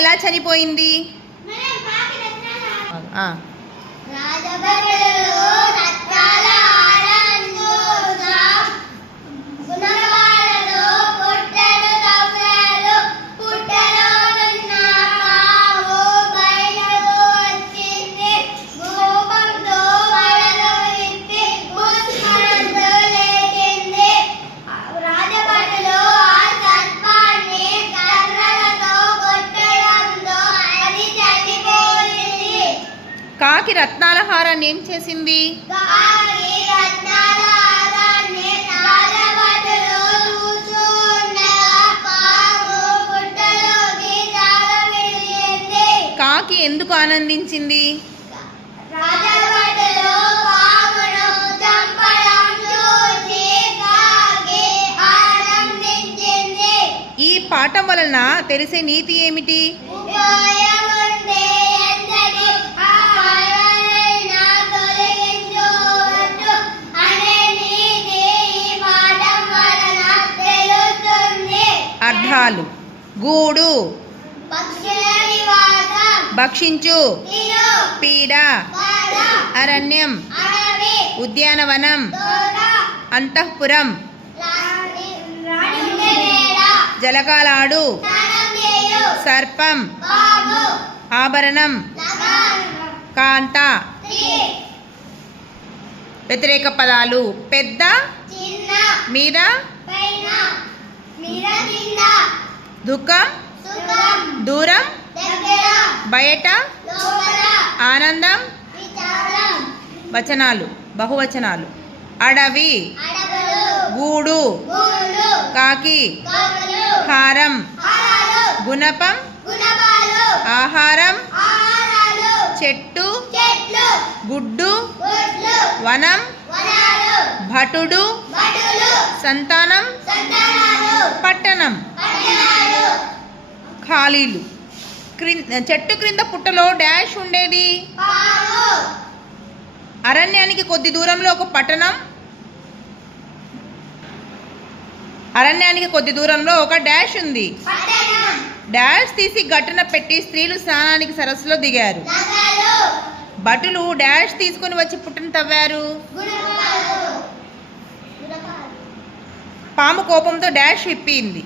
ఎలా చనిపోయింది? కాకి రత్నాల హారాన్ని ఏం చేసింది? కాకి ఎందుకు ఆనందించింది? ఈ పాఠం వలన తెలిసే నీతి ఏమిటి? అర్థాలు: గూడు, భక్షించు, పీడ, అరణ్యం, ఉద్యానవనం, అంతఃపురం, జలకాలాడు, సర్పం, ఆభరణం, కాంత. వ్యతిరేక పదాలు: పెద్ద, మీద, దుఃఖం, దూరం, బయట, ఆనందం. వచనాలు, బహువచనాలు: అడవి, గూడు, కాకి, హారం, గుణపం, ఆహారం, చెట్టు, గుడ్డు, వనం, భటుడు, సంతానం, పట్టణం. ఖాళీలు: చెట్టు క్రింద పుట్టలో డాష్ ఉండేది. అరణ్యానికి కొద్ది దూరంలో ఒక పట్టణం. అరణ్యానికి కొద్ది దూరంలో ఒక డాష్ ఉంది. డాష్ తీసి గట్టున పెట్టి స్త్రీలు స్నానానికి సరస్సులో దిగారు. భటులు డాష్ తీసుకుని వచ్చి పుట్టను తవ్వారు. పాము కోపంతో డాష్ విప్పింది.